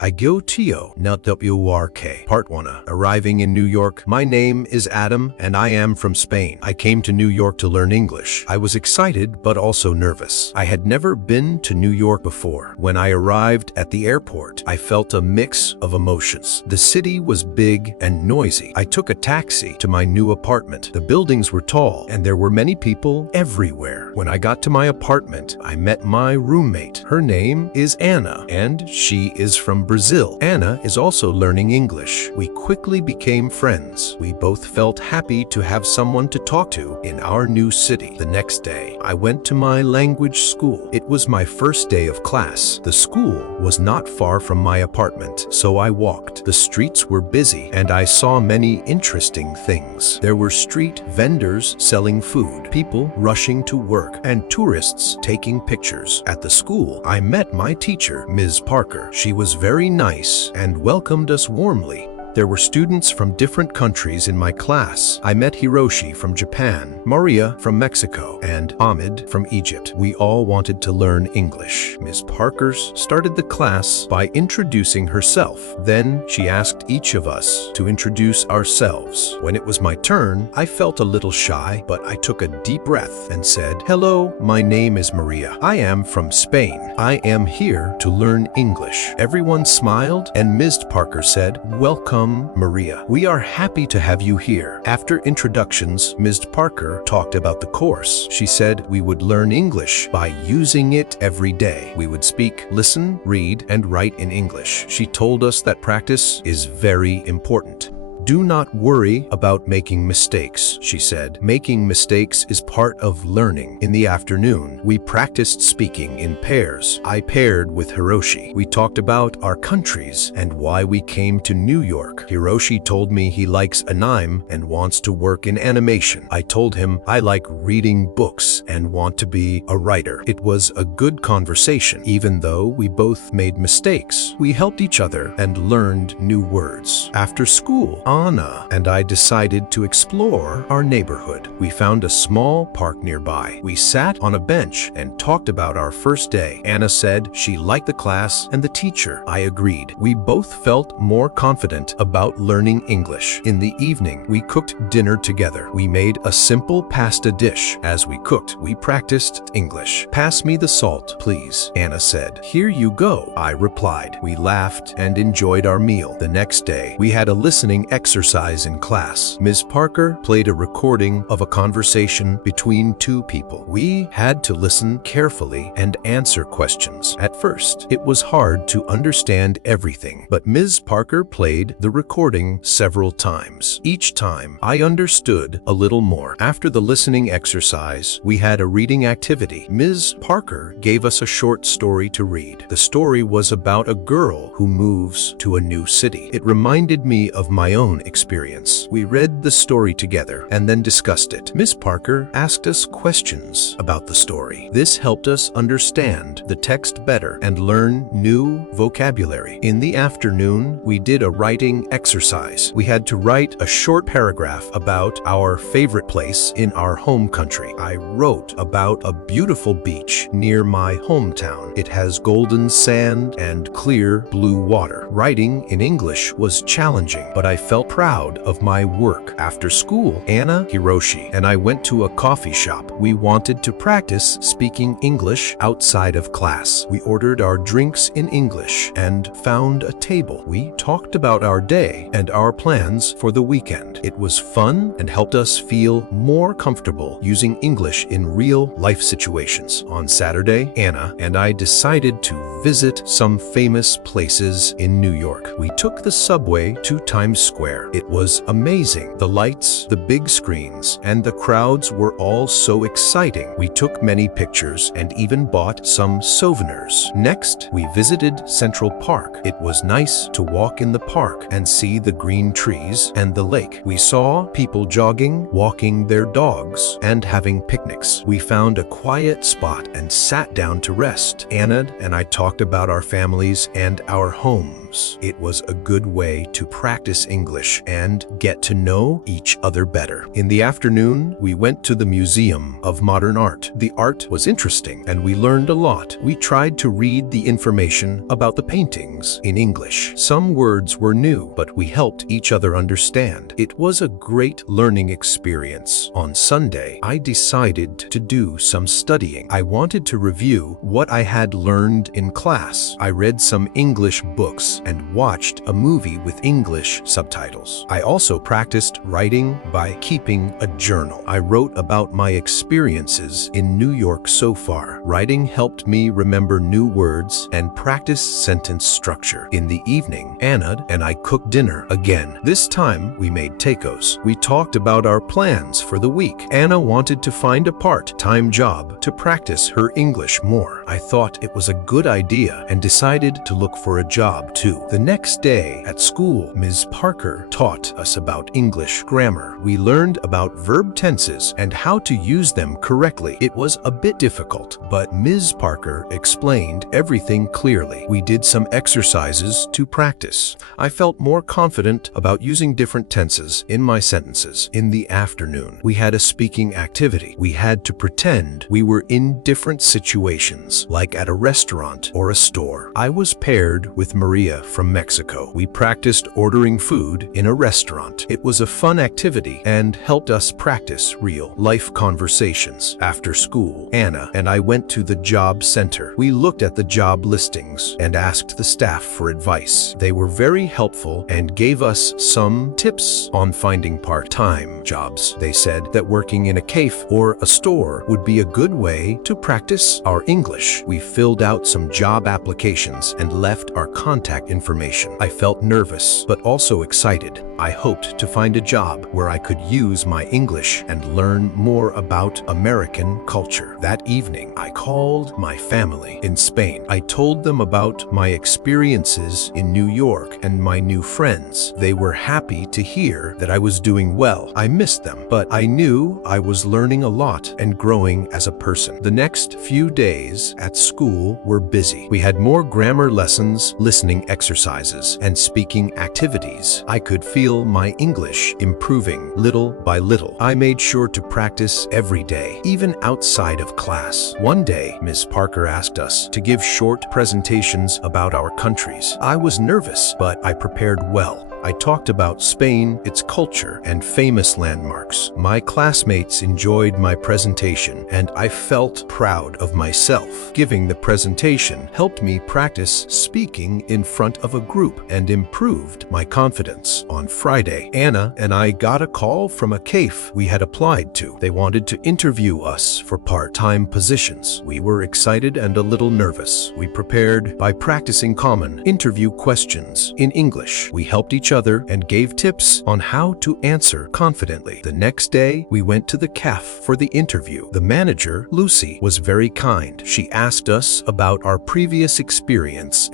I go Tio, not WRK. Part 1. Arriving in New York. My name is Adam, and I am from Spain. I came to New York to learn English. I was excited, but also nervous. I had never been to New York before. When I arrived at the airport, I felt a mix of emotions. The city was big and noisy. I took a taxi to my new apartment. The buildings were tall, and there were many people everywhere. When I got to my apartment, I met my roommate. Her name is Anna, and she is from Brazil. Anna is also learning English. We quickly became friends. We both felt happy to have someone to talk to in our new city. The next day, I went to my language school. It was my first day of class. The school was not far from my apartment, so I walked. The streets were busy, and I saw many interesting things. There were street vendors selling food, people rushing to work, and tourists taking pictures. At the school, I met my teacher, Ms. Parker. She was very nice and welcomed us warmly. There were students from different countries in my class. I met Hiroshi from Japan, Maria from Mexico, and Ahmed from Egypt. We all wanted to learn English. Ms. Parker started the class by introducing herself. Then she asked each of us to introduce ourselves. When it was my turn, I felt a little shy, but I took a deep breath and said, "Hello, my name is Maria. I am from Spain. I am here to learn English." Everyone smiled, and Ms. Parker said, "Welcome, Maria. We are happy to have you here." After introductions, Ms. Parker talked about the course. She said we would learn English by using it every day. We would speak, listen, read, and write in English. She told us that practice is very important. "Do not worry about making mistakes," she said. "Making mistakes is part of learning." In the afternoon, we practiced speaking in pairs. I paired with Hiroshi. We talked about our countries and why we came to New York. Hiroshi told me he likes anime and wants to work in animation. I told him I like reading books and want to be a writer. It was a good conversation. Even though we both made mistakes, we helped each other and learned new words. After school, Anna and I decided to explore our neighborhood. We found a small park nearby. We sat on a bench and talked about our first day. Anna said she liked the class and the teacher. I agreed. We both felt more confident about learning English. In the evening, we cooked dinner together. We made a simple pasta dish. As we cooked, we practiced English. "Pass me the salt, please," Anna said. "Here you go," I replied. We laughed and enjoyed our meal. The next day, we had a listening exercise in class. Ms. Parker played a recording of a conversation between two people. We had to listen carefully and answer questions. At first, it was hard to understand everything, but Ms. Parker played the recording several times. Each time, I understood a little more. After the listening exercise, we had a reading activity. Ms. Parker gave us a short story to read. The story was about a girl who moves to a new city. It reminded me of my own experience. We read the story together and then discussed it. Miss Parker asked us questions about the story. This helped us understand the text better and learn new vocabulary. In the afternoon, we did a writing exercise. We had to write a short paragraph about our favorite place in our home country. I wrote about a beautiful beach near my hometown. It has golden sand and clear blue water. Writing in English was challenging, but I felt proud of my work. After school, Anna, Hiroshi, and I went to a coffee shop. We wanted to practice speaking English outside of class. We ordered our drinks in English and found a table. We talked about our day and our plans for the weekend. It was fun and helped us feel more comfortable using English in real life situations. On Saturday, Anna and I decided to visit some famous places in New York. We took the subway to Times Square. It was amazing. The lights, the big screens, and the crowds were all so exciting. We took many pictures and even bought some souvenirs. Next, we visited Central Park. It was nice to walk in the park and see the green trees and the lake. We saw people jogging, walking their dogs, and having picnics. We found a quiet spot and sat down to rest. Anna and I talked about our families and our home. rooms. It was a good way to practice English and get to know each other better. In the afternoon, we went to the Museum of Modern Art. The art was interesting and we learned a lot. We tried to read the information about the paintings in English. Some words were new, but we helped each other understand. It was a great learning experience. On Sunday, I decided to do some studying. I wanted to review what I had learned in class. I read some English books and watched a movie with English subtitles. I also practiced writing by keeping a journal. I wrote about my experiences in New York so far. Writing helped me remember new words and practice sentence structure. In the evening, Anna and I cooked dinner again. This time, we made tacos. We talked about our plans for the week. Anna wanted to find a part-time job to practice her English more. I thought it was a good idea and decided to look for a job too. The next day at school, Ms. Parker taught us about English grammar. We learned about verb tenses and how to use them correctly. It was a bit difficult, but Ms. Parker explained everything clearly. We did some exercises to practice. I felt more confident about using different tenses in my sentences. In the afternoon, we had a speaking activity. We had to pretend we were in different situations, like at a restaurant or a store. I was paired with Maria from Mexico. We practiced ordering food in a restaurant. It was a fun activity and helped us practice real-life conversations. After school, Anna and I went to the job center. We looked at the job listings and asked the staff for advice. They were very helpful and gave us some tips on finding part-time jobs. They said that working in a cafe or a store would be a good way to practice our English. We filled out some job applications and left our contact information. I felt nervous, but also excited. I hoped to find a job where I could use my English and learn more about American culture. That evening, I called my family in Spain. I told them about my experiences in New York and my new friends. They were happy to hear that I was doing well. I missed them, but I knew I was learning a lot and growing as a person. The next few days at school were busy. We had more grammar lessons, listening exercises, and speaking activities. I could feel my English improving little by little. I made sure to practice every day, even outside of class. One day, Ms. Parker asked us to give short presentations about our countries. I was nervous, but I prepared well. I talked about Spain, its culture, and famous landmarks. My classmates enjoyed my presentation, and I felt proud of myself. Giving the presentation helped me practice speaking in front of a group and improved my confidence. On Friday, Anna and I got a call from a cafe we had applied to. They wanted to interview us for part-time positions. We were excited and a little nervous. We prepared by practicing common interview questions in English. We helped each other and gave tips on how to answer confidently. The next day, we went to the cafe for the interview. The manager, Lucy, was very kind. She asked us about our previous experience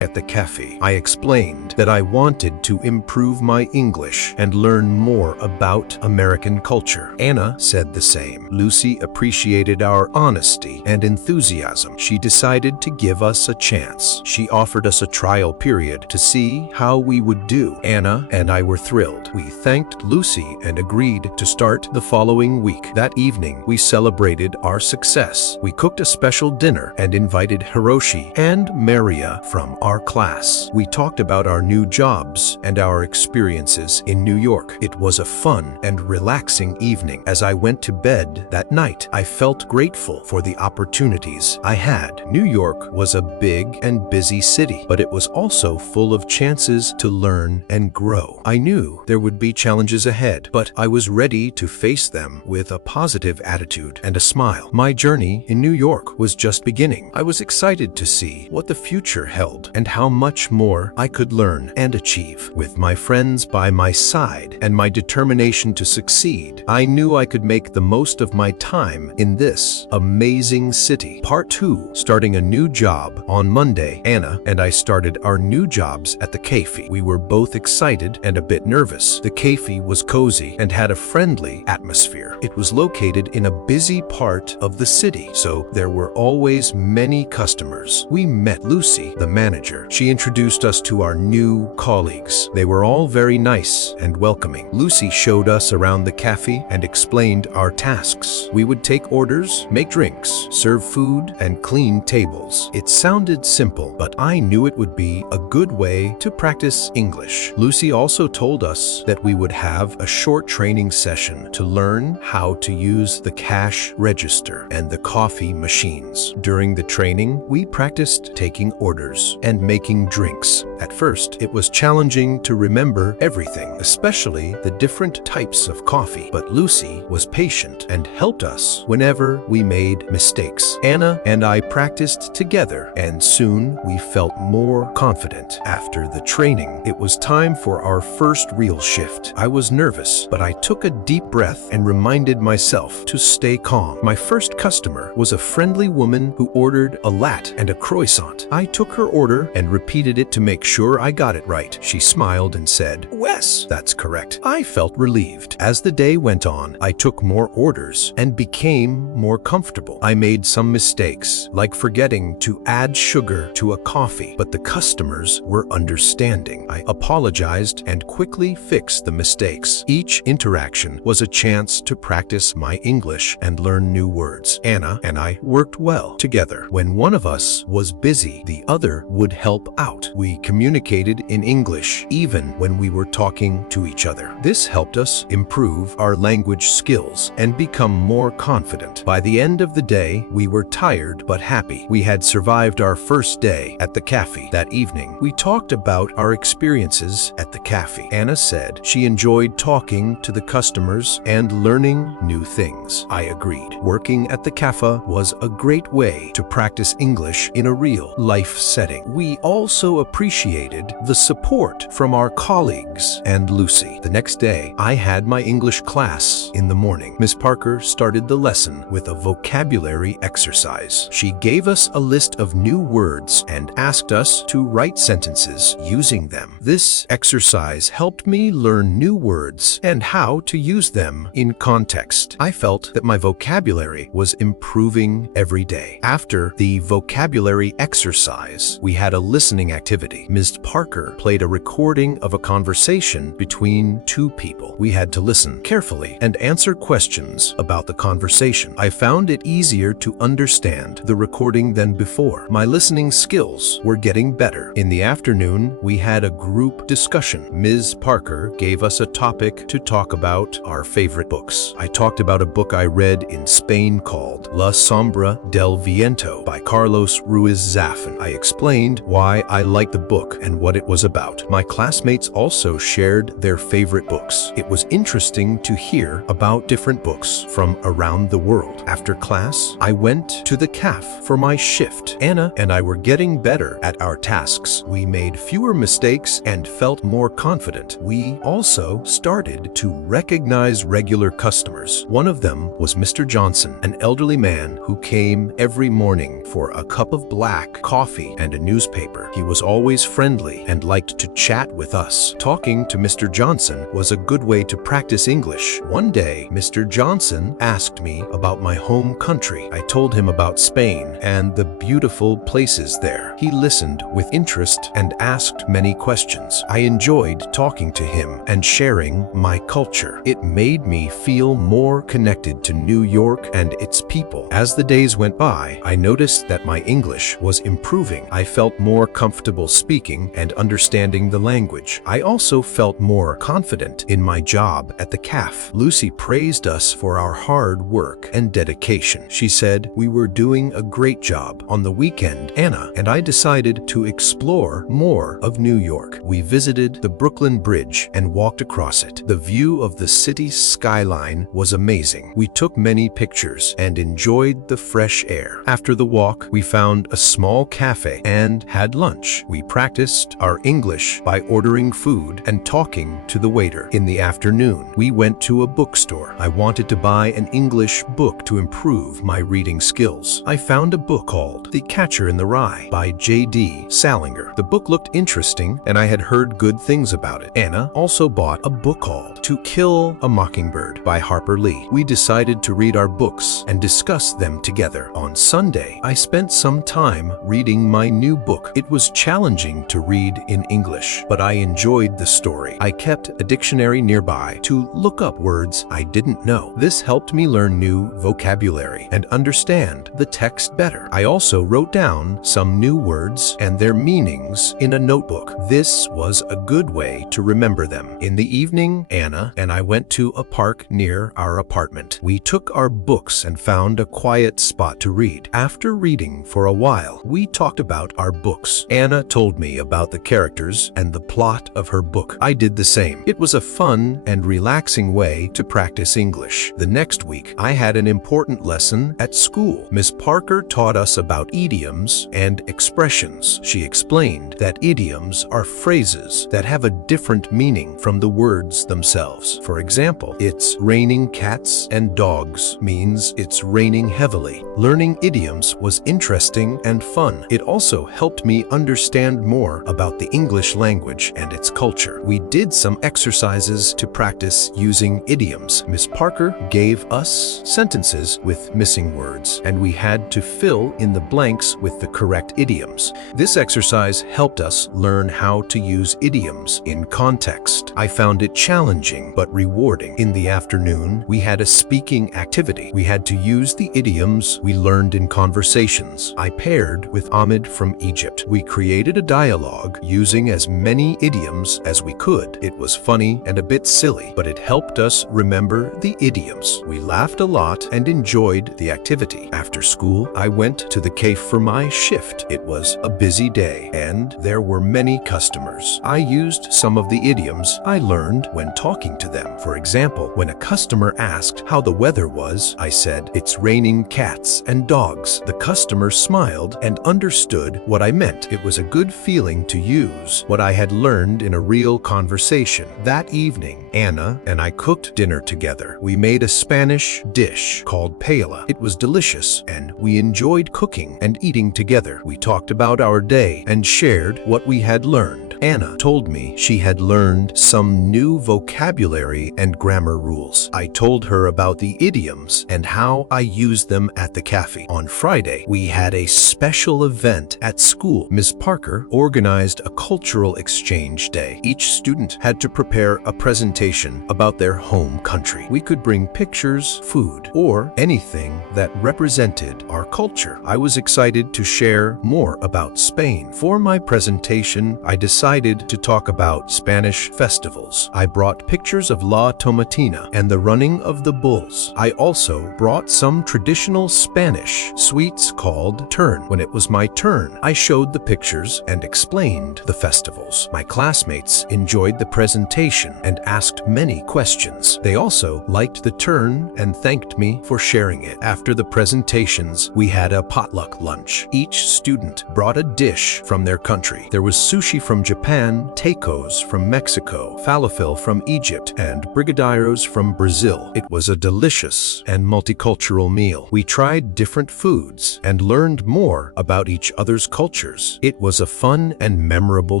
at the cafe. I explained that I wanted to improve my English and learn more about American culture. Anna said the same. Lucy appreciated our honesty and enthusiasm. She decided to give us a chance. She offered us a trial period to see how we would do. Anna and I were thrilled. We thanked Lucy and agreed to start the following week. That evening, we celebrated our success. We cooked a special dinner and invited Hiroshi and Maria from our class. We talked about our new jobs and our experiences in New York. It was a fun and relaxing evening. As I went to bed that night, I felt grateful for the opportunities I had. New York was a big and busy city, but it was also full of chances to learn and grow. I knew there would be challenges ahead, but I was ready to face them with a positive attitude and a smile. My journey in New York was just beginning. I was excited to see what the future held and how much more I could learn and achieve. With my friends by my side and my determination to succeed, I knew I could make the most of my time in this amazing city. Part 2, starting a new job. On Monday, Anna and I started our new jobs at the cafe. We were both excited and a bit nervous. The cafe was cozy and had a friendly atmosphere. It was located in a busy part of the city, so there were always many customers. We met Lucy, the manager, manager. She introduced us to our new colleagues. They were all very nice and welcoming. Lucy showed us around the cafe and explained our tasks. We would take orders, make drinks, serve food, and clean tables. It sounded simple, but I knew it would be a good way to practice English. Lucy also told us that we would have a short training session to learn how to use the cash register and the coffee machines. During the training, we practiced taking orders and making drinks. At first, it was challenging to remember everything, especially the different types of coffee, but Lucy was patient and helped us whenever we made mistakes. Anna and I practiced together, and soon we felt more confident. After the training, it was time for our first real shift. I was nervous, but I took a deep breath and reminded myself to stay calm. My first customer was a friendly woman who ordered a latte and a croissant. I took her order and repeated it to make sure I got it right. She smiled and said, "Wes, that's correct." I felt relieved. As the day went on, I took more orders and became more comfortable. I made some mistakes, like forgetting to add sugar to a coffee, but the customers were understanding. I apologized and quickly fixed the mistakes. Each interaction was a chance to practice my English and learn new words. Anna and I worked well together. When one of us was busy, the other would help out. We communicated in English even when we were talking to each other. This helped us improve our language skills and become more confident. By the end of the day, we were tired but happy. We had survived our first day at the cafe. That evening, we talked about our experiences at the cafe. Anna said she enjoyed talking to the customers and learning new things. I agreed. Working at the cafe was a great way to practice English in a real life setting. We also appreciated the support from our colleagues and Lucy. The next day, I had my English class in the morning. Miss Parker started the lesson with a vocabulary exercise. She gave us a list of new words and asked us to write sentences using them. This exercise helped me learn new words and how to use them in context. I felt that my vocabulary was improving every day. After the vocabulary exercise, we had a listening activity. Ms. Parker played a recording of a conversation between two people. We had to listen carefully and answer questions about the conversation. I found it easier to understand the recording than before. My listening skills were getting better. In the afternoon, we had a group discussion. Ms. Parker gave us a topic to talk about our favorite books. I talked about a book I read in Spain called La Sombra del Viento by Carlos Ruiz Zafón. I explained why I liked the book and what it was about. My classmates also shared their favorite books. It was interesting to hear about different books from around the world. After class, I went to the cafe for my shift. Anna and I were getting better at our tasks. We made fewer mistakes and felt more confident. We also started to recognize regular customers. One of them was Mr. Johnson, an elderly man who came every morning for a cup of black coffee and a newspaper. He was always friendly and liked to chat with us. Talking to Mr. Johnson was a good way to practice English. One day, Mr. Johnson asked me about my home country. I told him about Spain and the beautiful places there. He listened with interest and asked many questions. I enjoyed talking to him and sharing my culture. It made me feel more connected to New York and its people. As the days went by, I noticed that my English was improving. I felt more comfortable speaking and understanding the language. I also felt more confident in my job at the cafe. Lucy praised us for our hard work and dedication. She said we were doing a great job. On the weekend, Anna and I decided to explore more of New York. We visited the Brooklyn Bridge and walked across it. The view of the city's skyline was amazing. We took many pictures and enjoyed the fresh air. After the walk, we found a small cafe and had lunch. We practiced practiced our English by ordering food and talking to the waiter. In the afternoon, we went to a bookstore. I wanted to buy an English book to improve my reading skills. I found a book called The Catcher in the Rye by J.D. Salinger. The book looked interesting and I had heard good things about it. Anna also bought a book called To Kill a Mockingbird by Harper Lee. We decided to read our books and discuss them together. On Sunday, I spent some time reading my new book. It was challenging to read in English, but I enjoyed the story. I kept a dictionary nearby to look up words I didn't know. This helped me learn new vocabulary and understand the text better. I also wrote down some new words and their meanings in a notebook. This was a good way to remember them. In the evening, Anna and I went to a park near our apartment. We took our books and found a quiet spot to read. After reading for a while, we talked about our books. Anna told me about the characters and the plot of her book. I did the same. It was a fun and relaxing way to practice English. The next week, I had an important lesson at school. Miss Parker taught us about idioms and expressions. She explained that idioms are phrases that have a different meaning from the words themselves. For example, it's raining cats and dogs means it's raining heavily. Learning idioms was interesting and fun. It also helped me understand more about the English language and its culture. We did some exercises to practice using idioms. Miss Parker gave us sentences with missing words, and we had to fill in the blanks with the correct idioms. This exercise helped us learn how to use idioms in context. I found it challenging but rewarding. In the afternoon, we had a speaking activity. We had to use the idioms we learned in conversations. I paired with Ahmed from Egypt. We created a dialogue using as many idioms as we could. It was funny and a bit silly, but it helped us remember the idioms. We laughed a lot and enjoyed the activity. After school, I went to the cafe for my shift. It was a busy day and there were many customers. I used some of the idioms I learned when talking to them. For example, when a customer asked how the weather was, I said, "It's raining cats and dogs." The customer smiled and understood what I meant. It was a good feeling to use what I had learned in a real conversation. That evening, Anna and I cooked dinner together. We made a Spanish dish called paella. It was delicious and we enjoyed cooking and eating together. We talked about our day and shared what we had learned. Anna told me she had learned some new vocabulary and grammar rules. I told her about the idioms and how I used them at the cafe. On Friday, we had a special event at school. Miss Parker organized a cultural exchange day. Each student had to prepare a presentation about their home country. We could bring pictures, food, or anything that represented our culture. I was excited to share more about Spain. For my presentation, I decided to talk about Spanish festivals. I brought pictures of La Tomatina and the running of the bulls. I also brought some traditional Spanish sweets called turn. When it was my turn, I showed the pictures and explained the festivals. My classmates enjoyed the presentation and asked many questions. They also liked the turn and thanked me for sharing it. After the presentations, we had a potluck lunch. Each student brought a dish from their country. There was sushi from Japan, tacos from Mexico, falafel from Egypt, and brigadeiros from Brazil. It was a delicious and multicultural meal. We tried different foods and learned more about each other's cultures. It was a fun and memorable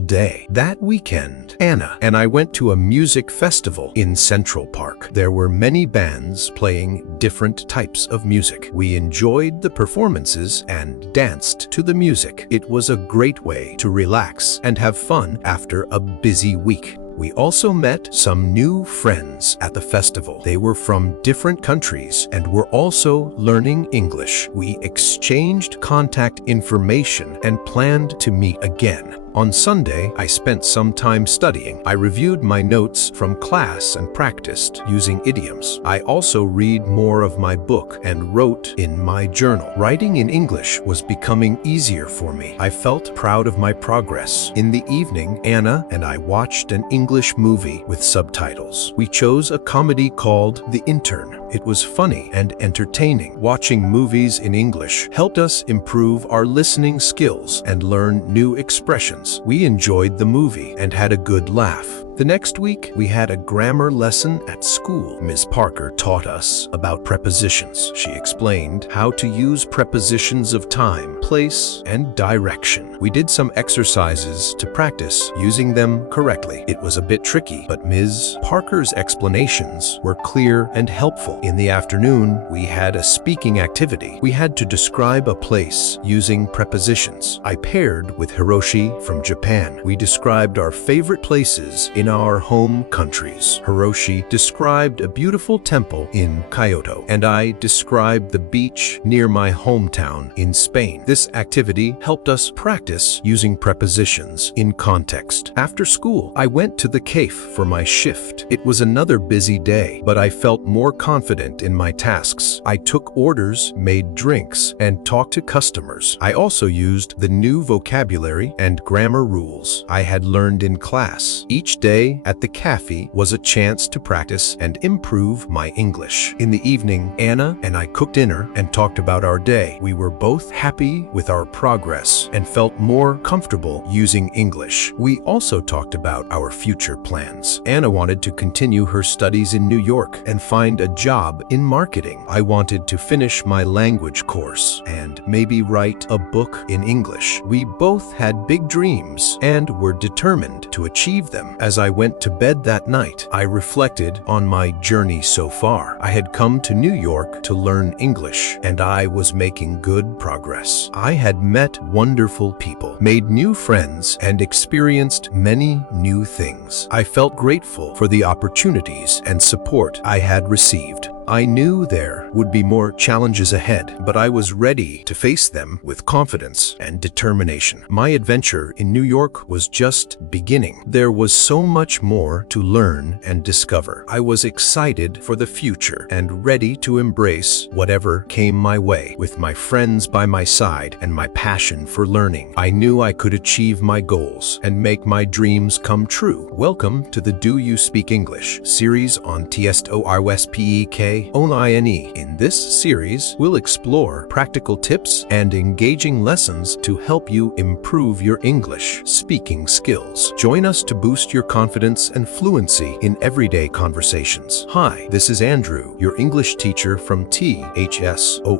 day. That weekend, Anna and I went to a music festival in Central Park. There were many bands playing different types of music. We enjoyed the performances and danced to the music. It was a great way to relax and have fun after a busy week. We also met some new friends at the festival. They were from different countries and were also learning English. We exchanged contact information and planned to meet again. On Sunday, I spent some time studying. I reviewed my notes from class and practiced using idioms. I also read more of my book and wrote in my journal. Writing in English was becoming easier for me. I felt proud of my progress. In the evening, Anna and I watched an English movie with subtitles. We chose a comedy called The Intern. It was funny and entertaining. Watching movies in English helped us improve our listening skills and learn new expressions. friends. We enjoyed the movie and had a good laugh. The next week, we had a grammar lesson at school. Ms. Parker taught us about prepositions. She explained how to use prepositions of time, place, and direction. We did some exercises to practice using them correctly. It was a bit tricky, but Ms. Parker's explanations were clear and helpful. In the afternoon, we had a speaking activity. We had to describe a place using prepositions. I paired with Hiroshi from Japan. We described our favorite places in our home countries. Hiroshi described a beautiful temple in Kyoto, and I described the beach near my hometown in Spain. This activity helped us practice using prepositions in context. After school, I went to the cafe for my shift. It was another busy day, but I felt more confident in my tasks. I took orders, made drinks, and talked to customers. I also used the new vocabulary and grammar rules I had learned in class. Each day at the cafe was a chance to practice and improve my English. In the evening, Anna and I cooked dinner and talked about our day. We were both happy with our progress and felt more comfortable using English. We also talked about our future plans. Anna wanted to continue her studies in New York and find a job in marketing. I wanted to finish my language course and maybe write a book in English. We both had big dreams and were determined to achieve them. As I went to bed that night, I reflected on my journey so far. I had come to New York to learn English, and I was making good progress. I had met wonderful people, made new friends, and experienced many new things. I felt grateful for the opportunities and support I had received. I knew there would be more challenges ahead, but I was ready to face them with confidence and determination. My adventure in New York was just beginning. There was so much more to learn and discover. I was excited for the future and ready to embrace whatever came my way. With my friends by my side and my passion for learning, I knew I could achieve my goals and make my dreams come true. Welcome to the Do You Speak English series on TSORSPEK online. In this series, we'll explore practical tips and engaging lessons to help you improve your English speaking skills. Join us to boost your confidence and fluency in everyday conversations. Hi, this is Andrew, your English teacher from THSORYSPEK.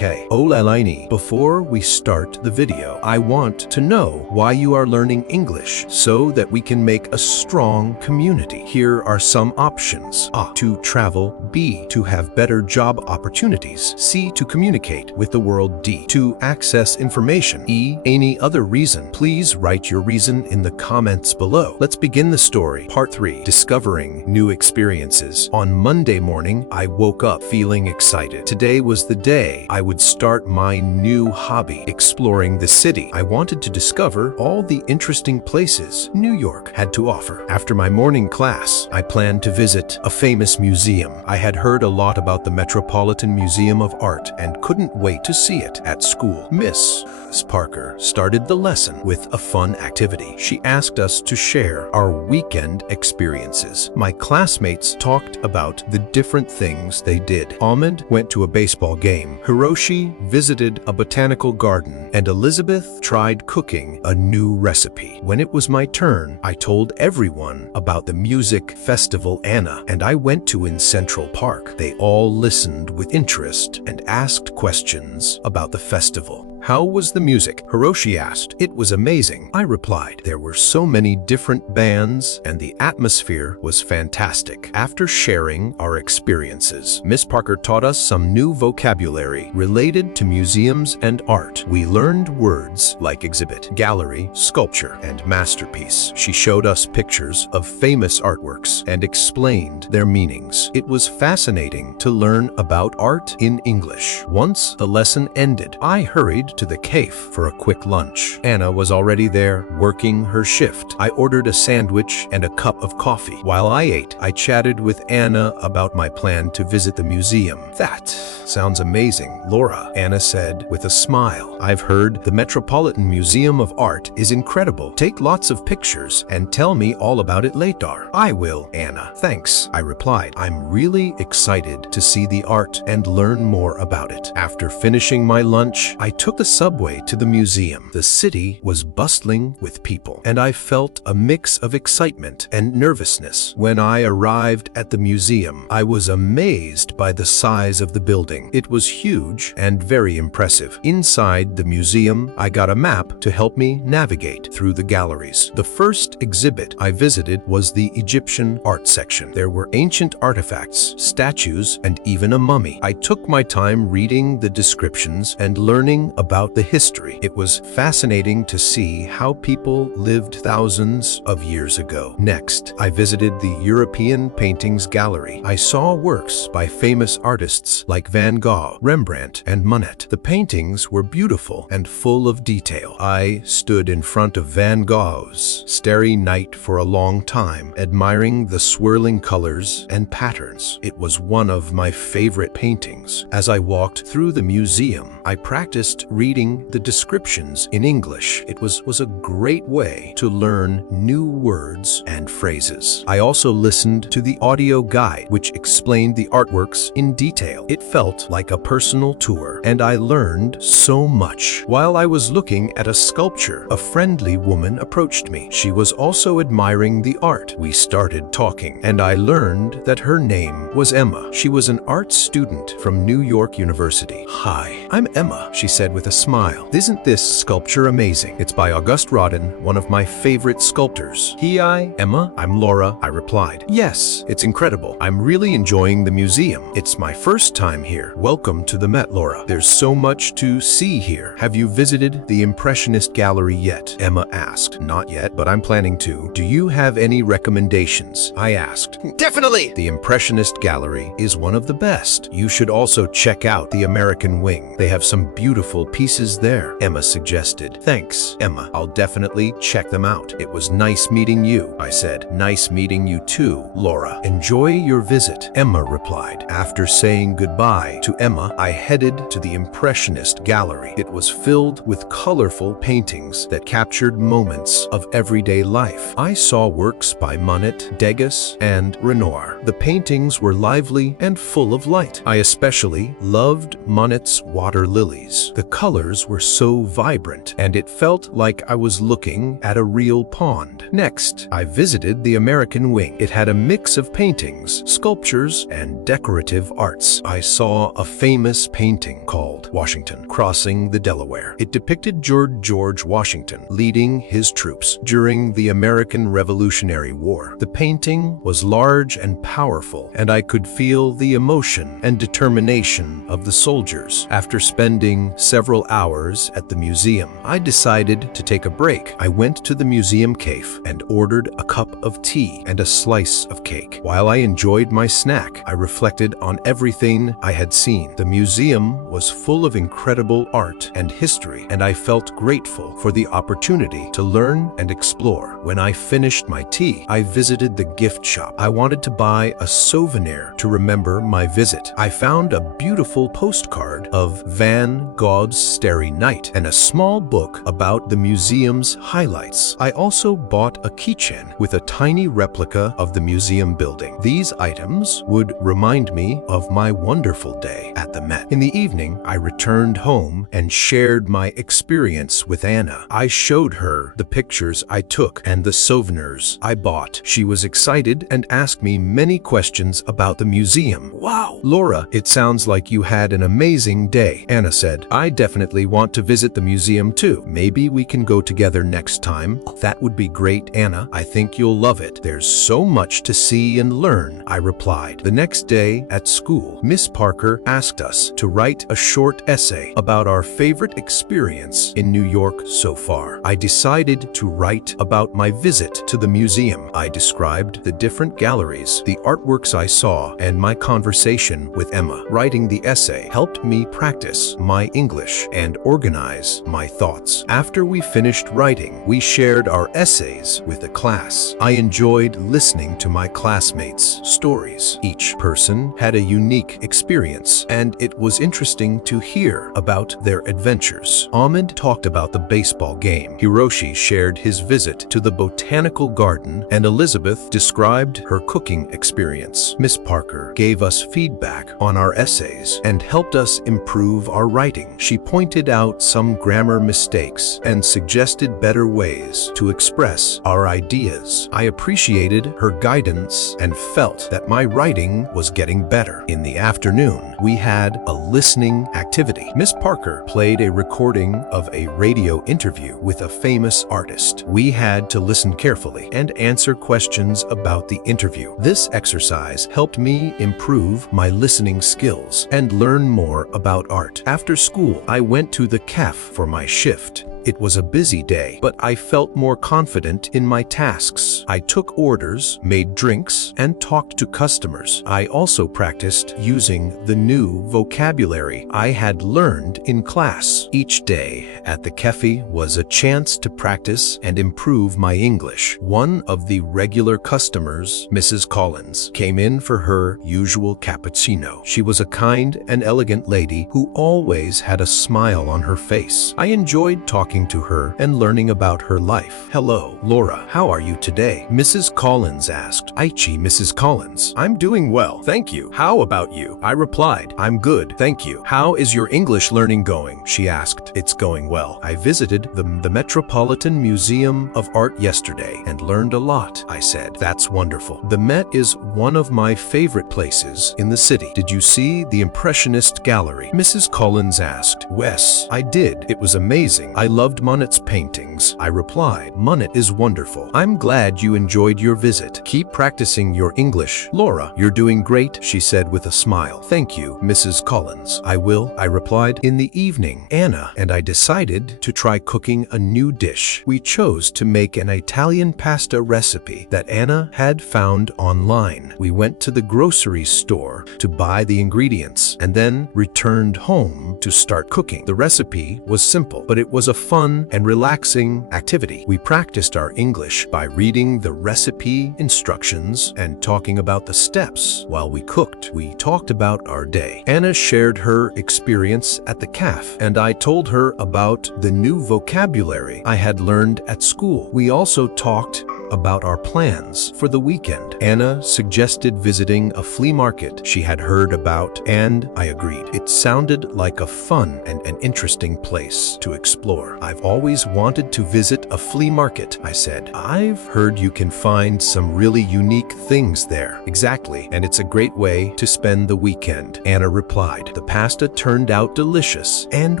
Olalaini. Before we start the video, I want to know why you are learning English so that we can make a strong community. Here are some options. A. To travel. B. To have better job opportunities. C. To communicate with the world. D. To access information. E. Any other reason? Please write your reason in the comments below. Let's begin the story. Part 3. Discovering new experiences. On Monday morning, I woke up feeling excited. Today was the day I would start my new hobby, exploring the city. I wanted to discover all the interesting places New York had to offer. After my morning class, I planned to visit a famous museum. I had heard a lot about the Metropolitan Museum of Art and couldn't wait to see it at school. Miss Parker started the lesson with a fun activity. She asked us to share our weekend experiences. My classmates talked about the different things they did. Ahmed went to a baseball game. Hiroshi visited a botanical garden, and Elizabeth tried cooking a new recipe. When it was my turn, I told everyone about the music festival Anna and I went to in Central Park. They all listened with interest and asked questions about the festival. How was the music? Hiroshi asked. It was amazing, I replied. There were so many different bands and the atmosphere was fantastic. After sharing our experiences, Miss Parker taught us some new vocabulary related to museums and art. We learned words like exhibit, gallery, sculpture, and masterpiece. She showed us pictures of famous artworks and explained their meanings. It was fascinating to learn about art in English. Once the lesson ended, I hurried to the cafe for a quick lunch. Anna was already there, working her shift. I ordered a sandwich and a cup of coffee. While I ate, I chatted with Anna about my plan to visit the museum. That Sounds amazing, Laura, Anna said with a smile. I've heard the Metropolitan Museum of Art is incredible. Take lots of pictures and tell me all about it later. I will, Anna. Thanks, I replied. I'm really excited to see the art and learn more about it. After finishing my lunch, I took the subway to the museum. The city was bustling with people, and I felt a mix of excitement and nervousness. When I arrived at the museum, I was amazed by the size of the building. It was huge and very impressive. Inside the museum, I got a map to help me navigate through the galleries. The first exhibit I visited was the Egyptian art section. There were ancient artifacts, statues, and even a mummy. I took my time reading the descriptions and learning about the history. It was fascinating to see how people lived thousands of years ago. Next, I visited the European Paintings Gallery. I saw works by famous artists like Van Gogh, Rembrandt, and Monet. The paintings were beautiful and full of detail. I stood in front of Van Gogh's Starry Night for a long time, admiring the swirling colors and patterns. It was one of my favorite paintings. As I walked through the museum, I practiced reading the descriptions in English. It was a great way to learn new words and phrases. I also listened to the audio guide, which explained the artworks in detail. It felt like a personal tour, and I learned so much. While I was looking at a sculpture, a friendly woman approached me. She was also admiring the art. We started talking, and I learned that her name was Emma. She was an art student from New York University. Hi, I'm Emma, she said with a smile. Isn't this sculpture amazing? It's by Auguste Rodin, one of my favorite sculptors. Hi, Emma. I'm Laura, I replied. Yes, it's incredible. I'm really enjoying the museum. It's my first time here. Welcome to the Met, Laura. There's so much to see here. Have you visited the Impressionist Gallery yet? Emma asked. Not yet, but I'm planning to. Do you have any recommendations? I asked. Definitely! The Impressionist Gallery is one of the best. You should also check out the American Wing. They have some beautiful pieces there, Emma suggested. Thanks, Emma. I'll definitely check them out. It was nice meeting you, I said. Nice meeting you too, Laura. Enjoy your visit, Emma replied. After saying goodbye to Emma, I headed to the Impressionist Gallery. It was filled with colorful paintings that captured moments of everyday life. I saw works by Monet, Degas, and Renoir. The paintings were lively and full of light. I especially loved Monet's water lilies. The colors were so vibrant, and it felt like I was looking at a real pond. Next, I visited the American Wing. It had a mix of paintings, sculptures, and decorative arts. I saw a famous painting called Washington Crossing the Delaware. It depicted George Washington leading his troops during the American Revolutionary War. The painting was large and powerful, and I could feel the emotion and determination of the soldiers. After spending several hours at the museum, I decided to take a break. I went to the museum cafe and ordered a cup of tea and a slice of cake. While I enjoyed my snack, I reflected on everything I had seen. The museum was full of incredible art and history, and I felt grateful for the opportunity to learn and explore. When I finished my tea, I visited the gift shop. I wanted to buy a souvenir to remember my visit. I found a beautiful postcard of Van Gogh's Starry Night and a small book about the museum's highlights. I also bought a keychain with a tiny replica of the museum building. These items would remind me of my wonderful day at the Met. In the evening, I returned home and shared my experience with Anna. I showed her the pictures I took and the souvenirs I bought. She was excited and asked me many questions about the museum. Wow! Laura, it sounds like you had an amazing day, Anna said. I definitely want to visit the museum too. Maybe we can go together next time. That would be great, Anna. I think you'll love it. There's so much to see and learn, I replied. The next day at school, Miss Parker asked us to write a short essay about our favorite experience in New York so far. I decided to write about my visit to the museum. I described the different galleries, the artworks I saw, and my conversation with Emma. Writing the essay helped me practice my English and organize my thoughts. After we finished writing, we shared our essays with the class. I enjoyed listening to my classmates' stories. Each person had a unique experience experience, and it was interesting to hear about their adventures. Ahmed talked about the baseball game. Hiroshi shared his visit to the botanical garden, and Elizabeth described her cooking experience. Miss Parker gave us feedback on our essays and helped us improve our writing. She pointed out some grammar mistakes and suggested better ways to express our ideas. I appreciated her guidance and felt that my writing was getting better. In the afternoon, we had a listening activity. Miss Parker played a recording of a radio interview with a famous artist. We had to listen carefully and answer questions about the interview. This exercise helped me improve my listening skills and learn more about art. After school, I went to the cafe for my shift. It was a busy day, but I felt more confident in my tasks. I took orders, made drinks, and talked to customers. I also practiced using the new vocabulary I had learned in class. Each day at the cafe was a chance to practice and improve my English. One of the regular customers, Mrs. Collins, came in for her usual cappuccino. She was a kind and elegant lady who always had a smile on her face. I enjoyed talking to her and learning about her life. "Hello, Laura. How are you today?" Mrs. Collins asked. "Aichi, Mrs. Collins. I'm doing well, thank you. How about you?" I replied. "I'm good, thank you." "How is your English learning going?" she asked. "It's going well. I visited the Metropolitan Museum of Art yesterday and learned a lot," I said. "That's wonderful. The Met is one of my favorite places in the city. Did you see the Impressionist Gallery?" Mrs. Collins asked. "Yes, I did. It was amazing. I loved Monet's paintings," I replied. "Monet is wonderful. I'm glad you enjoyed your visit. Keep practicing your English. Laura, you're doing great," she said with a smile. "Thank you, Mrs. Collins." "I will," I replied. In the evening, Anna and I decided to try cooking a new dish. We chose to make an Italian pasta recipe that Anna had found online. We went to the grocery store to buy the ingredients and then returned home to start cooking. The recipe was simple, but it was a fun and relaxing activity. We practiced our English by reading the recipe instructions and talking about the steps. While we cooked, we talked about our day. Anna shared her experience at the cafe, and I told her about the new vocabulary I had learned at school. We also talked about our plans for the weekend. Anna suggested visiting a flea market she had heard about, and I agreed. It sounded like a fun and an interesting place to explore. "I've always wanted to visit a flea market," I said. "I've heard you can find some really unique things there." "Exactly, and it's a great way to spend the weekend," Anna replied. The pasta turned out delicious, and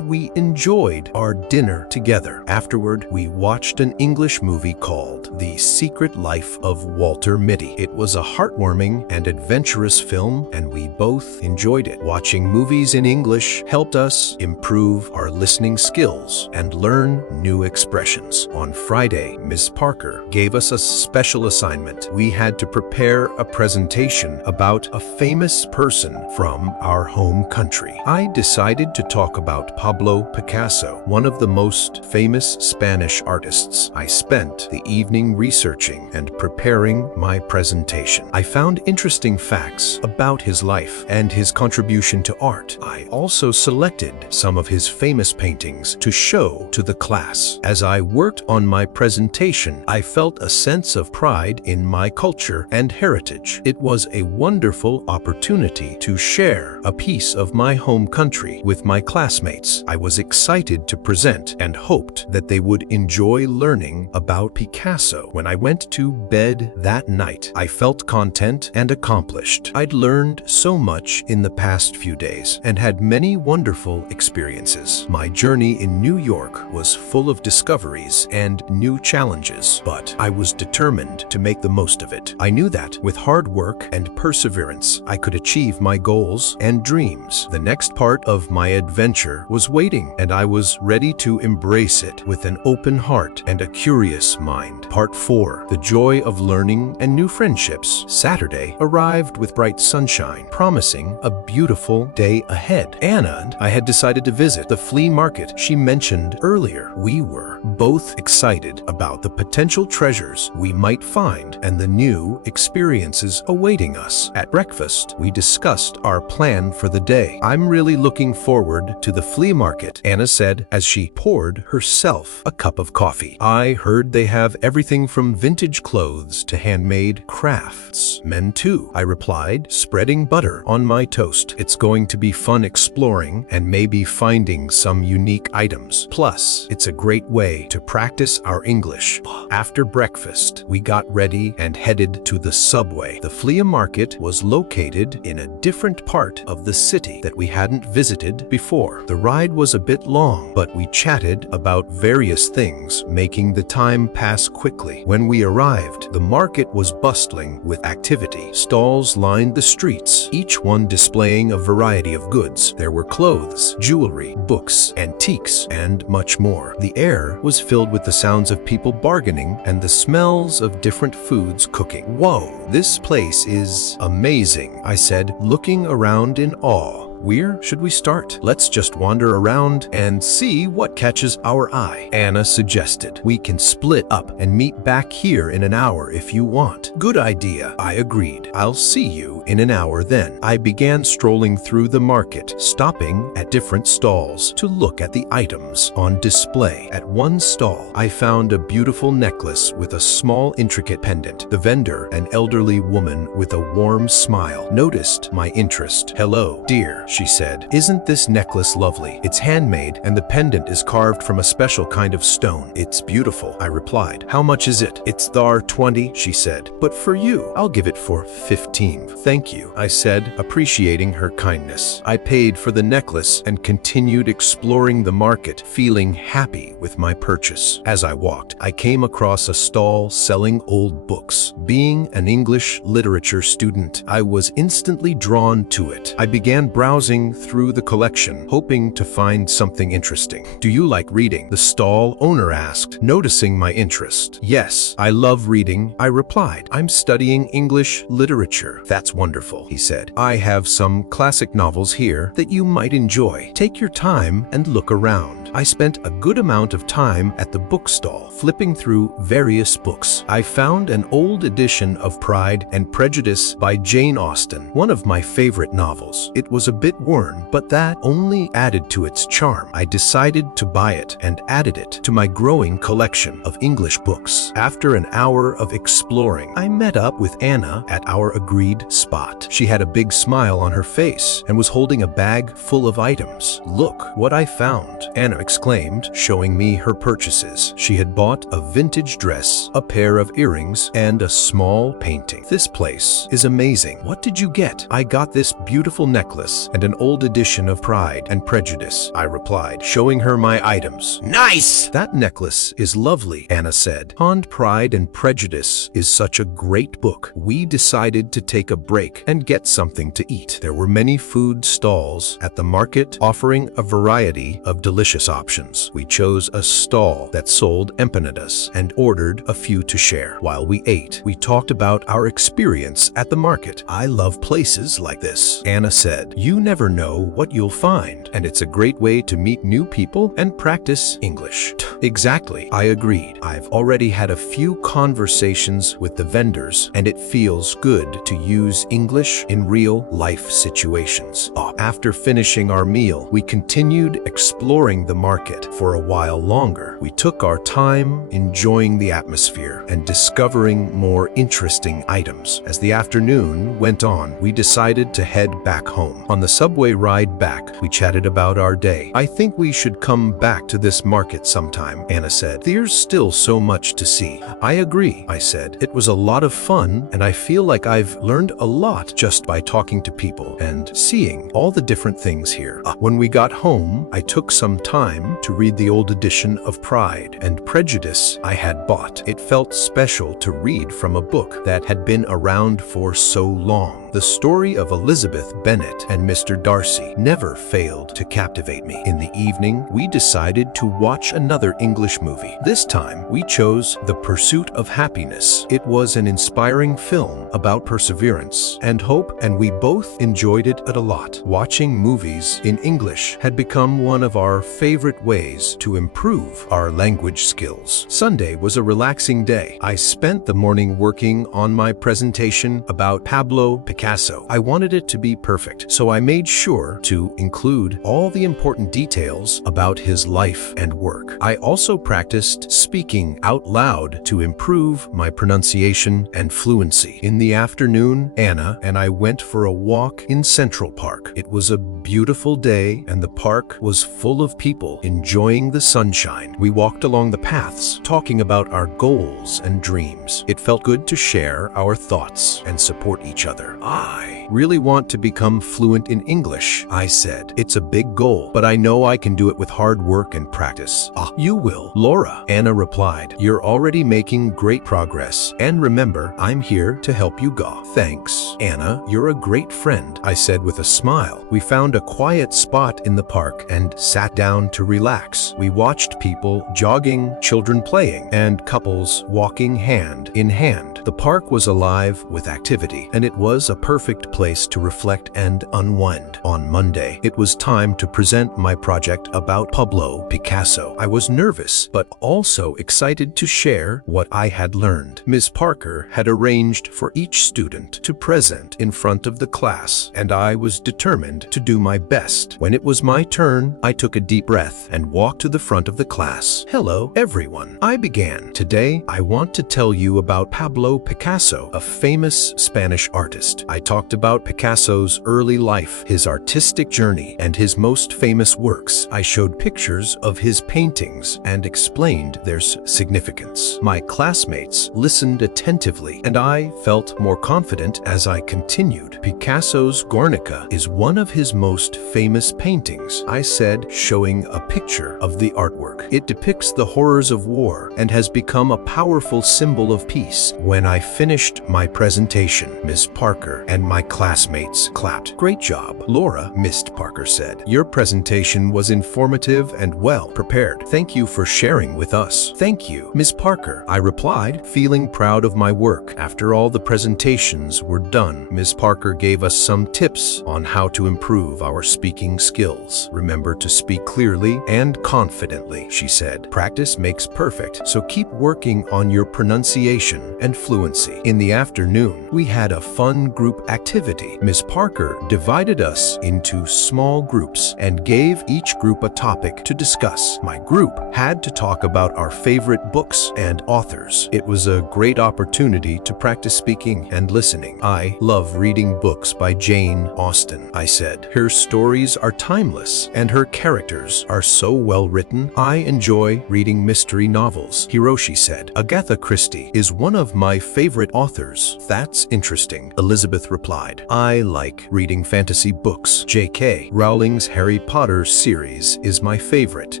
we enjoyed our dinner together. Afterward, we watched an English movie called The Secret Life of Walter Mitty. It was a heartwarming and adventurous film, and we both enjoyed it. Watching movies in English helped us improve our listening skills and learn new expressions. On Friday, Ms. Parker gave us a special assignment. We had to prepare a presentation about a famous person from our home country. I decided to talk about Pablo Picasso, one of the most famous Spanish artists. I spent the evening researching and preparing my presentation. I found interesting facts about his life and his contribution to art. I also selected some of his famous paintings to show to the class. As I worked on my presentation, I felt a sense of pride in my culture and heritage. It was a wonderful opportunity to share a piece of my home country with my classmates. I was excited to present and hoped that they would enjoy learning about Picasso. When I went to bed that night, I felt content and accomplished. I'd learned so much in the past few days and had many wonderful experiences. My journey in New York was full of discoveries and new challenges, but I was determined to make the most of it. I knew that with hard work and perseverance, I could achieve my goals and dreams. The next part of my adventure was waiting, and I was ready to embrace it with an open heart and a curious mind. Part 4. explore, the joy of learning and new friendships. Saturday arrived with bright sunshine, promising a beautiful day ahead. Anna and I had decided to visit the flea market she mentioned earlier. We were both excited about the potential treasures we might find and the new experiences awaiting us. At breakfast, we discussed our plan for the day. "I'm really looking forward to the flea market," Anna said as she poured herself a cup of coffee. "I heard they have everything from vintage clothes to handmade crafts. Men too," I replied, spreading butter on my toast. "It's going to be fun exploring and maybe finding some unique items. Plus, it's a great way to practice our English." After breakfast, we got ready and headed to the subway. The flea market was located in a different part of the city that we hadn't visited before. The ride was a bit long, but we chatted about various things, making the time pass quickly. When we arrived, the market was bustling with activity. Stalls lined the streets, each one displaying a variety of goods. There were clothes, jewelry, books, antiques, and much more. The air was filled with the sounds of people bargaining and the smells of different foods cooking. "Whoa, this place is amazing," I said, looking around in awe. "Where should we start? Let's just wander around and see what catches our eye," Anna suggested. "We can split up and meet back here in an hour if you want." "Good idea," I agreed. "I'll see you in an hour then." I began strolling through the market, stopping at different stalls to look at the items on display. At one stall, I found a beautiful necklace with a small intricate pendant. The vendor, an elderly woman with a warm smile, noticed my interest. "Hello, dear," she said. "Isn't this necklace lovely? It's handmade and the pendant is carved from a special kind of stone." "It's beautiful," I replied. "How much is it?" "It's thar 20, she said. "But for you, I'll give it for 15. "Thank you," I said, appreciating her kindness. I paid for the necklace and continued exploring the market, feeling happy with my purchase. As I walked, I came across a stall selling old books. Being an English literature student, I was instantly drawn to it. I began browsing through the collection, hoping to find something interesting. "Do you like reading?" the stall owner asked, noticing my interest. "Yes, I love reading," I replied. "I'm studying English literature." "That's wonderful," he said. "I have some classic novels here that you might enjoy. Take your time and look around." I spent a good amount of time at the bookstall, flipping through various books. I found an old edition of Pride and Prejudice by Jane Austen, one of my favorite novels. It was a bit worn, but that only added to its charm. I decided to buy it and added it to my growing collection of English books. After an hour of exploring, I met up with Anna at our agreed spot. She had a big smile on her face and was holding a bag full of items. "Look what I found," Anna exclaimed, showing me her purchases. She had bought a vintage dress, a pair of earrings, and a small painting. "This place is amazing. What did you get?" "I got this beautiful necklace and an old edition of Pride and Prejudice," I replied, showing her my items. "Nice! That necklace is lovely," Anna said. Pride and Prejudice is such a great book." We decided to take a break and get something to eat. There were many food stalls at the market offering a variety of delicious options. We chose a stall that sold empanadas and ordered a few to share. While we ate, we talked about our experience at the market. "I love places like this," Anna said. "You never know what you'll find, and it's a great way to meet new people and practice English." "Exactly," I agreed. "I've already had a few conversations with the vendors, and it feels good to use English in real-life situations." After finishing our meal, we continued exploring the market for a while longer. We took our time enjoying the atmosphere and discovering more interesting items. As the afternoon went on, we decided to head back home. On the subway ride back, we chatted about our day. "I think we should come back to this market sometime," Anna said. "There's still so much to see." "I agree," I said. "It was a lot of fun, and I feel like I've learned a lot just by talking to people and seeing all the different things here." When we got home, I took some time to read the old edition of Pride and Prejudice I had bought. It felt special to read from a book that had been around for so long. The story of Elizabeth Bennet and Mr. Darcy never failed to captivate me. In the evening, we decided to watch another English movie. This time, we chose The Pursuit of Happiness. It was an inspiring film about perseverance and hope, and we both enjoyed it a lot. Watching movies in English had become one of our favorite ways to improve our language skills. Sunday was a relaxing day. I spent the morning working on my presentation about Pablo Picasso. I wanted it to be perfect, so I made sure to include all the important details about his life and work. I also practiced speaking out loud to improve my pronunciation and fluency. In the afternoon, Anna and I went for a walk in Central Park. It was a beautiful day, and the park was full of people enjoying the sunshine. We walked along the paths, talking about our goals and dreams. It felt good to share our thoughts and support each other. I really want to become fluent in English, I said. It's a big goal, but I know I can do it with hard work and practice. Ah, you will, Laura, Anna replied. You're already making great progress, and remember, I'm here to help you go. Thanks, Anna. You're a great friend, I said with a smile. We found a quiet spot in the park and sat down to relax. We watched people jogging, children playing, and couples walking hand in hand. The park was alive with activity, and it was a perfect place to reflect and unwind. On Monday, it was time to present my project about Pablo Picasso. I was nervous, but also excited to share what I had learned. Ms. Parker had arranged for each student to present in front of the class, and I was determined to do my best. When it was my turn, I took a deep breath and walked to the front of the class. Hello, everyone. I began. Today, I want to tell you about Pablo Picasso, a famous Spanish artist. I talked about Picasso's early life, his artistic journey, and his most famous works. I showed pictures of his paintings and explained their significance. My classmates listened attentively, and I felt more confident as I continued. Picasso's Guernica is one of his most famous paintings, I said, showing a picture of the artwork. It depicts the horrors of war and has become a powerful symbol of peace. When I finished my presentation, Ms. Parker and my classmates clapped. Great job, Laura, Ms. Parker said. Your presentation was informative and well prepared. Thank you for sharing with us. Thank you, Ms. Parker, I replied, feeling proud of my work. After all the presentations were done, Ms. Parker gave us some tips on how to improve our speaking skills. Remember to speak clearly and confidently, she said. Practice makes perfect, so keep working on your pronunciation and fluency. In the afternoon, we had a fun group activity. Ms. Parker divided us into small groups and gave each group a topic to discuss. My group had to talk about our favorite books and authors. It was a great opportunity to practice speaking and listening. I love reading books by Jane Austen, I said. Her stories are timeless, and her characters are so well written. I enjoy reading mystery novels, Hiroshi said. Agatha Christie is one of my favorite authors. That's interesting, Elizabeth replied. I like reading fantasy books. J.K. Rowling's Harry Potter series is my favorite.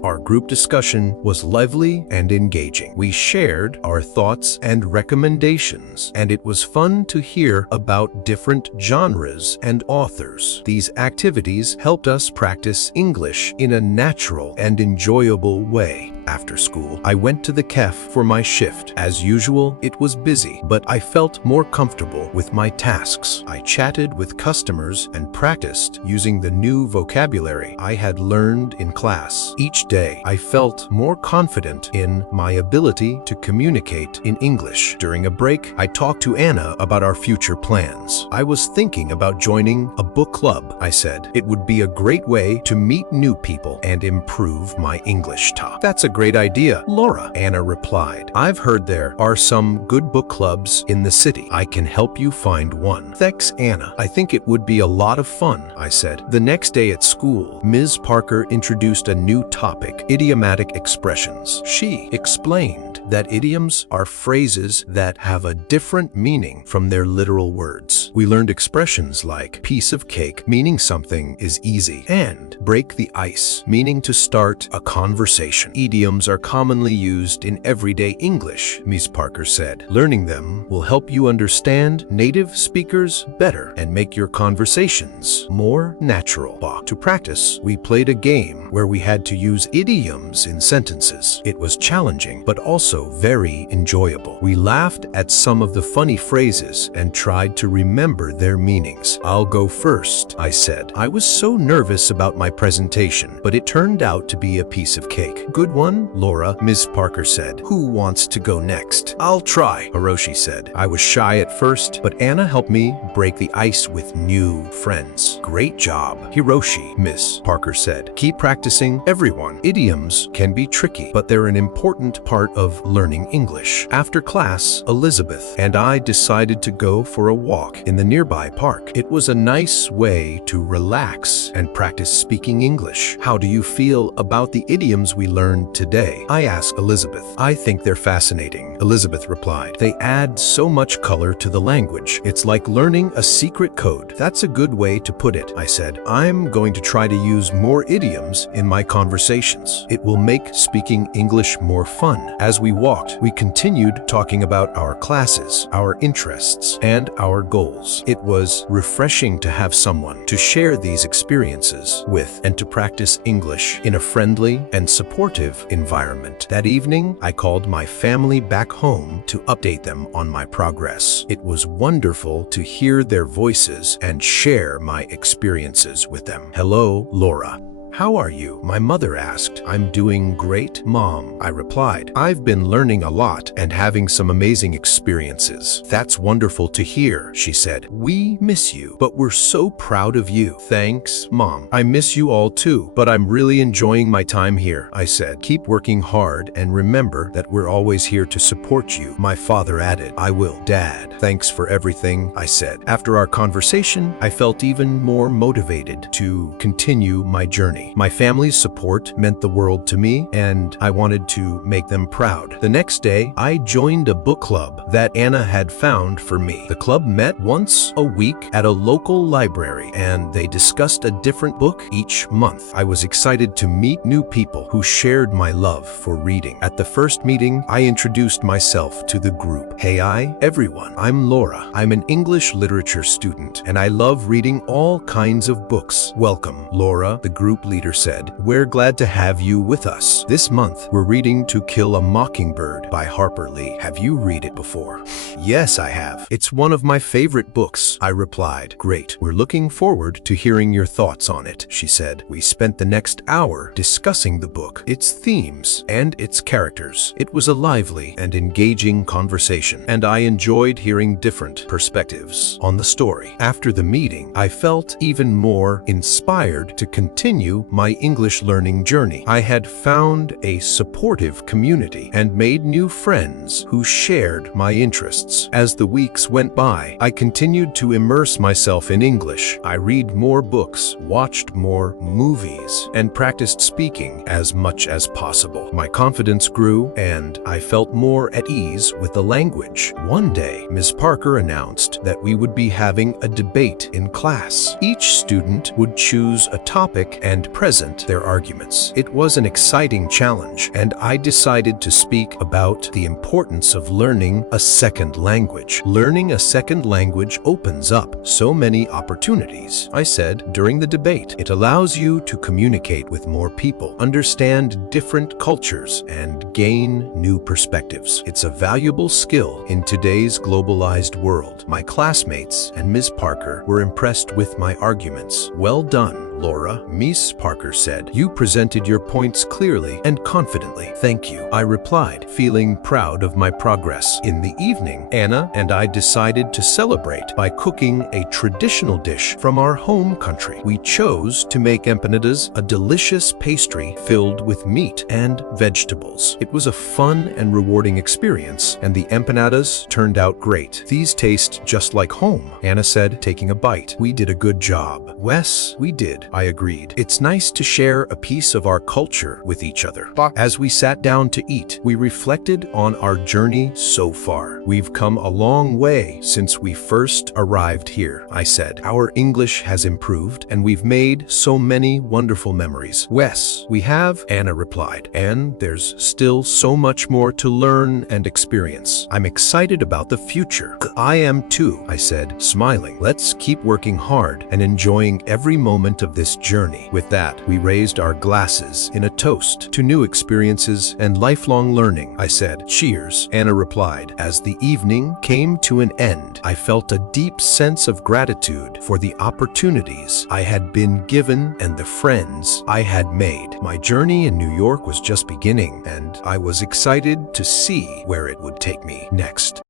Our group discussion was lively and engaging. We shared our thoughts and recommendations, and it was fun to hear about different genres and authors. These activities helped us practice English in a natural and enjoyable way. After school, I went to the cafe for my shift. As usual, it was busy, but I felt more comfortable with my tasks. I chatted with customers and practiced using the new vocabulary I had learned in class. Each day, I felt more confident in my ability to communicate in English. During a break, I talked to Anna about our future plans. I was thinking about joining a book club, I said. It would be a great way to meet new people and improve my English talk. That's a great idea, Laura, Anna replied. I've heard there are some good book clubs in the city. I can help you find one. Thanks, Anna. I think it would be a lot of fun, I said. The next day at school, Ms. Parker introduced a new topic, idiomatic expressions. She explained that idioms are phrases that have a different meaning from their literal words. We learned expressions like piece of cake, meaning something is easy, and break the ice, meaning to start a conversation. Idioms idioms are commonly used in everyday English, Ms. Parker said. Learning them will help you understand native speakers better and make your conversations more natural. To practice, we played a game where we had to use idioms in sentences. It was challenging, but also very enjoyable. We laughed at some of the funny phrases and tried to remember their meanings. I'll go first, I said. I was so nervous about my presentation, but it turned out to be a piece of cake. Good one, Laura, Ms. Parker said. Who wants to go next? I'll try, Hiroshi said. I was shy at first, but Anna helped me break the ice with new friends. Great job, Hiroshi, Ms. Parker said. Keep practicing, everyone. Idioms can be tricky, but they're an important part of learning English. After class, Elizabeth and I decided to go for a walk in the nearby park. It was a nice way to relax and practice speaking English. How do you feel about the idioms we learned today? I asked Elizabeth. I think they're fascinating, Elizabeth replied. They add so much color to the language. It's like learning a secret code. That's a good way to put it, I said. I'm going to try to use more idioms in my conversations. It will make speaking English more fun. As we walked, we continued talking about our classes, our interests, and our goals. It was refreshing to have someone to share these experiences with and to practice English in a friendly and supportive environment. That evening, I called my family back home to update them on my progress. It was wonderful to hear their voices and share my experiences with them. Hello, Laura. How are you? My mother asked. I'm doing great, Mom, I replied. I've been learning a lot and having some amazing experiences. That's wonderful to hear, she said. We miss you, but we're so proud of you. Thanks, Mom. I miss you all too, but I'm really enjoying my time here, I said. Keep working hard and remember that we're always here to support you, my father added. I will, Dad. Thanks for everything, I said. After our conversation, I felt even more motivated to continue my journey. My family's support meant the world to me, and I wanted to make them proud. The next day, I joined a book club that Anna had found for me. The club met once a week at a local library, and they discussed a different book each month. I was excited to meet new people who shared my love for reading. At the first meeting, I introduced myself to the group. Hey, everyone. I'm Laura. I'm an English literature student, and I love reading all kinds of books. Welcome, Laura, the group leader said. We're glad to have you with us. This month, we're reading To Kill a Mockingbird by Harper Lee. Have you read it before? Yes, I have. It's one of my favorite books, I replied. Great. We're looking forward to hearing your thoughts on it, she said. We spent the next hour discussing the book, its themes, and its characters. It was a lively and engaging conversation, and I enjoyed hearing different perspectives on the story. After the meeting, I felt even more inspired to continue my English learning journey. I had found a supportive community and made new friends who shared my interests. As the weeks went by, I continued to immerse myself in English. I read more books, watched more movies, and practiced speaking as much as possible. My confidence grew, and I felt more at ease with the language. One day, Ms. Parker announced that we would be having a debate in class. Each student would choose a topic and present their arguments. It was an exciting challenge, and I decided to speak about the importance of learning a second language. Learning a second language opens up so many opportunities, I said during the debate. It allows you to communicate with more people, understand different cultures, and gain new perspectives. It's a valuable skill in today's globalized world. My classmates and Ms. Parker were impressed with my arguments. Well done, Laura, Ms. Parker said. You presented your points clearly and confidently. Thank you, I replied, feeling proud of my progress. In the evening, Anna and I decided to celebrate by cooking a traditional dish from our home country. We chose to make empanadas, a delicious pastry filled with meat and vegetables. It was a fun and rewarding experience, and the empanadas turned out great. These taste just like home, Anna said, taking a bite. We did a good job. Wes, we did. good, I agreed. It's nice to share a piece of our culture with each other. As we sat down to eat, we reflected on our journey so far. We've come a long way since we first arrived here, I said. Our English has improved, and we've made so many wonderful memories. Yes, we have, Anna replied, and there's still so much more to learn and experience. I'm excited about the future. I am too, I said, smiling. Let's keep working hard and enjoying every moment of this journey. With that, we raised our glasses in a toast to new experiences and lifelong learning. I said, "Cheers," Anna replied. As the evening came to an end, I felt a deep sense of gratitude for the opportunities I had been given and the friends I had made. My journey in New York was just beginning, and I was excited to see where it would take me next.